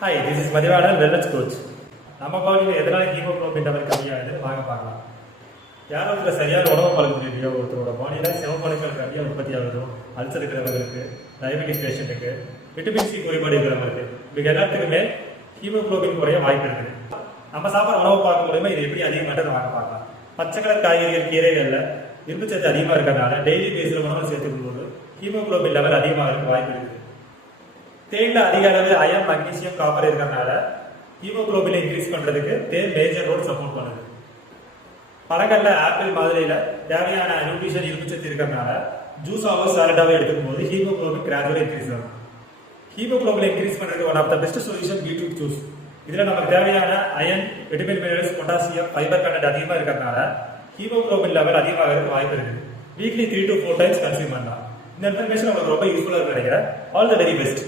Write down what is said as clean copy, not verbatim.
Hi, this is Mathivanan wellness coach. நம்ம பகுதியில் எதனால ஹீமோகுளோபின் லெவல் கம்மியாகுதுன்னு வாங்க பார்க்கலாம். யாரோ ஒருத்தர் சரியான உணவு பழக்கம் இல்லையோ, ஒருத்தரோட பாடியில் சிவப்பணுக்கள் கம்மியாக உற்பத்தி ஆகுதோ, அல்சர் இருக்கிறவங்களுக்கு, டயபெட்டிக் பேஷண்ட்டுக்கு, விட்டமின் சி குறைபாடு இருக்கிறவங்களுக்கு, இவங்க எல்லாத்துக்குமே ஹீமோகுளோபின் குறைய வாய்ப்பு இருக்குது. நம்ம சாப்பிட்ற உணவு பார்க்க மூலமா இது எப்படி அதிகமாகிறது வாங்க பார்க்கலாம். பச்சை கலர் காய்கறிகள், கீரைகளில் இரும்புச்சத்து அதிகமாக இருக்கிறதுனால டெய்லி பேஸில் உணவு சேர்த்துக்கும் போது ஹீமோகுளோபின் லெவல் அதிகமாக இருக்க வாய்ப்பு இருக்குது. தேன்ல அதிக அளவு அயன், மக்னீசியம், காப்பர் இருக்கிறதுனால ஹீமோகுளோபின் இன்க்ரீஸ் பண்றதுக்கு தேன் மேஜர் ரோல் சப்போர்ட் பண்ணுது. பழங்கள்ல ஆப்பிள் மாதிரியில தேவையான நியூட்ரிஷன் இரும்புச்சத்து இருக்கிறதுனால ஜூஸாவோ சாலடாவோ எடுத்துக்கும் போது ஹீமோகுளோபின் கிராஜுவலா இன்க்ரீஸ் ஆகும். ஹீமோகுளோபின் இன்க்ரீஸ் பண்றதுக்கு one of the best solution beetroot juice. இதுல நமக்கு தேவையான iron, vitamin, minerals, potassium, fibre content அதிகமா இருக்கிறதுனால ஹீமோகுளோபின் லெவல் அதிகமாக வாய்ப்பு இருக்குது. வீக்லி 3 to 4 டைம்ஸ் கன்சியூம் பண்ணலாம். இந்த இன்ஃபர்மேஷன் உங்களுக்கு ரொம்ப யூஸ்ஃபுல்லா இருக்கு நினைக்கிறேன். All the very best.